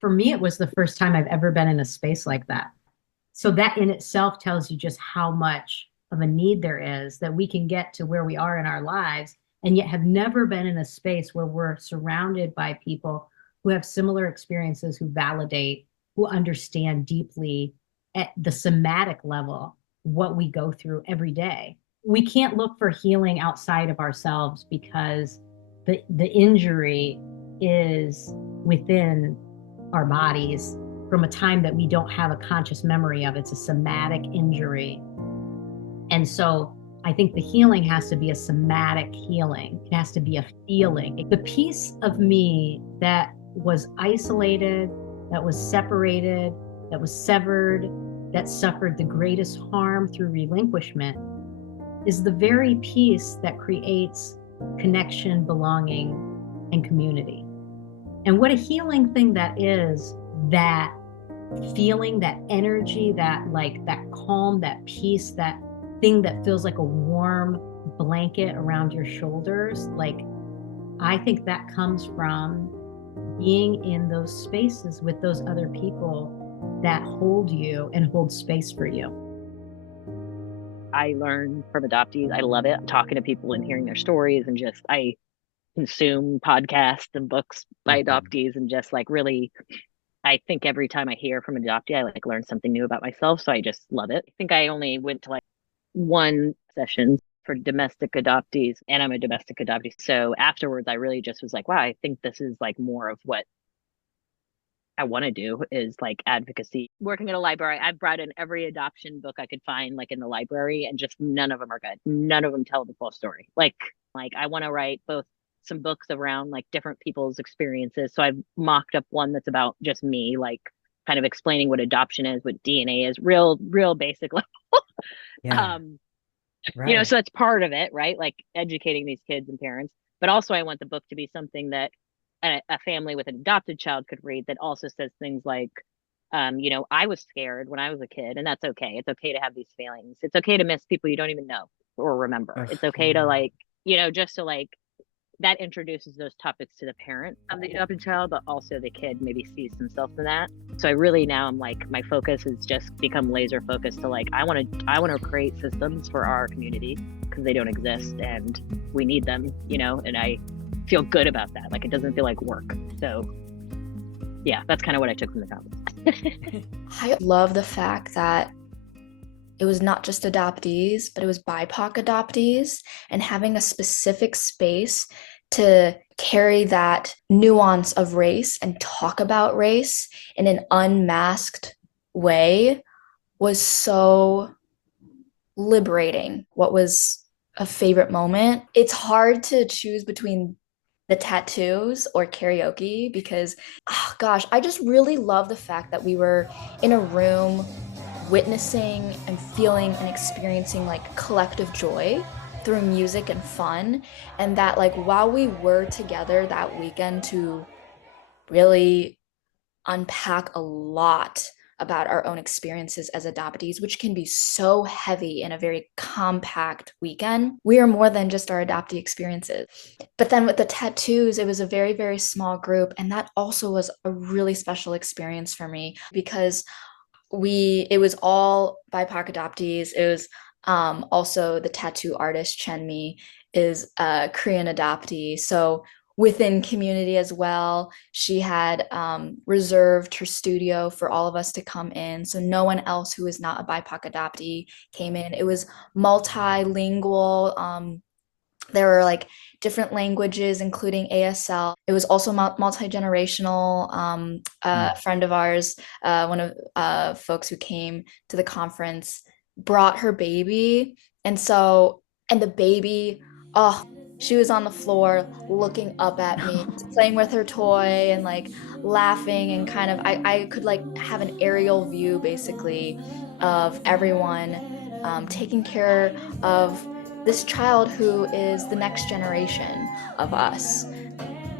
For me, it was the first time I've ever been in a space like that. So that in itself tells you just how much of a need there is that we can get to where we are in our lives and yet have never been in a space where we're surrounded by people who have similar experiences, who validate, who understand deeply at the somatic level what we go through every day. We can't look for healing outside of ourselves because the injury is within our bodies from a time that we don't have a conscious memory of. It's a somatic injury. And so I think the healing has to be a somatic healing. It has to be a feeling. The piece of me that was isolated, that was separated, that was severed, that suffered the greatest harm through relinquishment is the very piece that creates connection, belonging, and community. And what a healing thing that is, that feeling, that energy, that calm, that peace, that thing that feels like a warm blanket around your shoulders. Like, I think that comes from being in those spaces with those other people that hold you and hold space for you. I learn from adoptees. I love it. Talking to people and hearing their stories, and just I consume podcasts and books by adoptees, and just like really, I think every time I hear from an adoptee, I like learn something new about myself. So I just love it. I think I only went to like one session for domestic adoptees, and I'm a domestic adoptee. So afterwards, I really just was like, wow, I think this is like more of what I want to do, is like advocacy. Working at a library, I've brought in every adoption book I could find, like in the library, and just none of them are good. None of them tell the full story. Like I want to write both some books around like different people's experiences. So I've mocked up one that's about just me, like kind of explaining what adoption is, what DNA is, real basic level. Yeah. Right. So that's part of it, right? Like educating these kids and parents. But also I want the book to be something that a family with an adopted child could read, that also says things like, I was scared when I was a kid, and that's okay. It's okay to have these feelings. It's okay to miss people you don't even know or remember. Ugh, It's okay to like, just to like, that introduces those topics to the parent of the adopted child, but also the kid maybe sees themselves in that. So I really, now I'm like, my focus has just become laser focused to like, I want to create systems for our community because they don't exist and we need them, and I feel good about that. Like, it doesn't feel like work. So yeah, that's kind of what I took from the conference. I love the fact that it was not just adoptees, but it was BIPOC adoptees, and having a specific space to carry that nuance of race and talk about race in an unmasked way was so liberating. What was a favorite moment? It's hard to choose between the tattoos or karaoke because, oh gosh, I just really love the fact that we were in a room witnessing and feeling and experiencing like collective joy through music and fun, and that like while we were together that weekend to really unpack a lot about our own experiences as adoptees, which can be so heavy in a very compact weekend. We are more than just our adoptee experiences. But then with the tattoos, it was a very, very small group. And that also was a really special experience for me because it was all BIPOC adoptees. It was also the tattoo artist Chen Mi is a Korean adoptee. So within community as well, she had reserved her studio for all of us to come in. So no one else who is not a BIPOC adoptee came in. It was multilingual. There were like different languages, including ASL. It was also multi-generational. A friend of ours, one of folks who came to the conference, brought her baby. And the baby, oh, she was on the floor looking up at me, playing with her toy and like laughing, and kind of, I could like have an aerial view basically of everyone taking care of this child who is the next generation of us.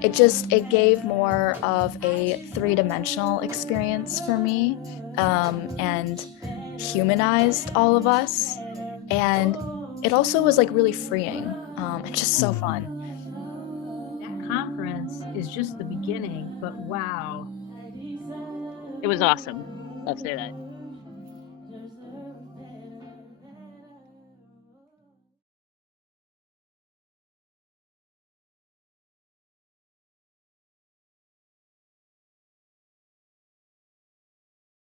It gave more of a three-dimensional experience for me, and humanized all of us. And it also was like really freeing, and just so fun. That conference is just the beginning, but wow, It was awesome. Let's do that.